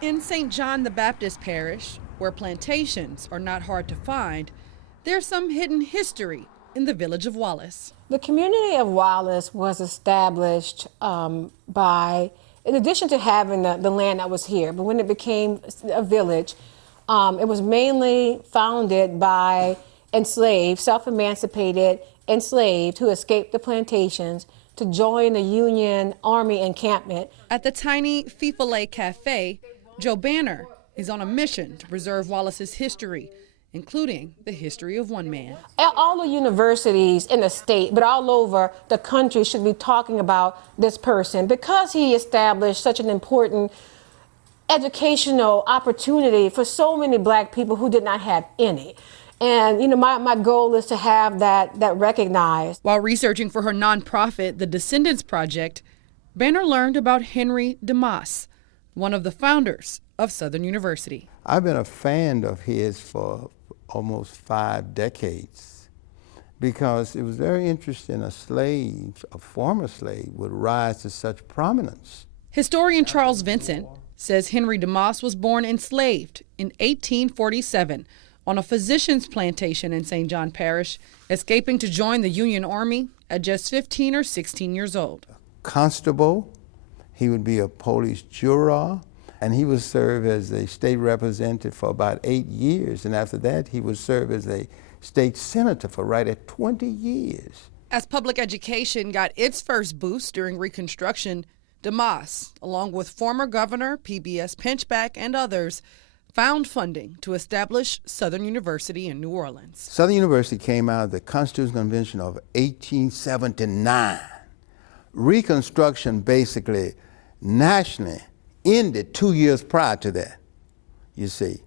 In St. John the Baptist Parish, where plantations are not hard to find, there's some hidden history in the village of Wallace. The community of Wallace was established by, in addition to having the land that was here, but when it became a village, it was mainly founded by enslaved, self-emancipated enslaved who escaped the plantations to join the Union Army encampment. At the tiny Fifolet Cafe, Joe Banner is on a mission to preserve Wallace's history, including the history of one man. All the universities in the state, but all over the country, should be talking about this person because he established such an important educational opportunity for so many black people who did not have any. And, you know, my goal is to have that recognized. While researching for her nonprofit, the Descendants Project, Banner learned about Henry DeMoss, one of the founders of Southern University. I've been a fan of his for almost 5 decades because it was very interesting a slave, a former slave, would rise to such prominence. Historian Charles Vincent says Henry DeMoss was born enslaved in 1847 on a physician's plantation in St. John Parish, escaping to join the Union Army at just 15 or 16 years old. Constable, he would be a police juror, and he would serve as a state representative for about 8 years, and after that he would serve as a state senator for right at 20 years. As public education got its first boost during Reconstruction, DeMoss, along with former Governor P.B.S. Pinchback and others, found funding to establish Southern University in New Orleans. Southern University came out of the Constitutional Convention of 1879. Reconstruction basically nationally ended 2 years prior to that, you see.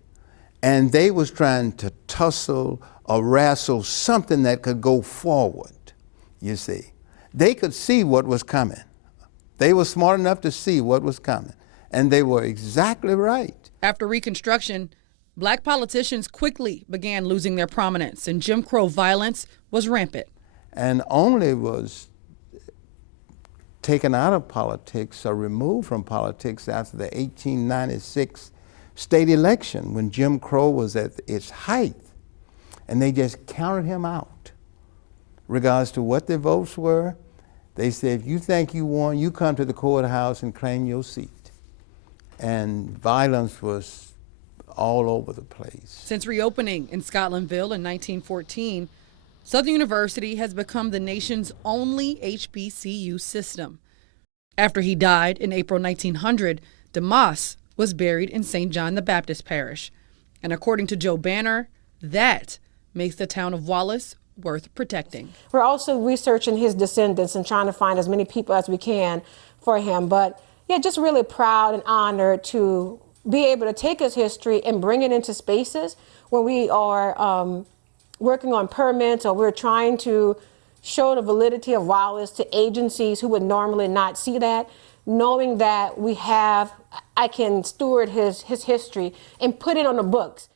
And they was trying to tussle or wrestle something that could go forward, you see. They could see what was coming. They were smart enough to see what was coming, and they were exactly right. After Reconstruction, black politicians quickly began losing their prominence, and Jim Crow violence was rampant. And only was taken out of politics or removed from politics after the 1896 state election when Jim Crow was at its height, and they just counted him out. Regardless to what their votes were, they said, if you think you won, you come to the courthouse and claim your seat. And violence was all over the place. Since reopening in Scotlandville in 1914, Southern University has become the nation's only HBCU system. After he died in April 1900, DeMoss was buried in St. John the Baptist Parish. And according to Joe Banner, that makes the town of Wallace worth protecting. We're also researching his descendants and trying to find as many people as we can for him. But yeah, just really proud and honored to be able to take his history and bring it into spaces when we are working on permits or we're trying to show the validity of Wallace to agencies who would normally not see that, knowing that I can steward his history and put it on the books.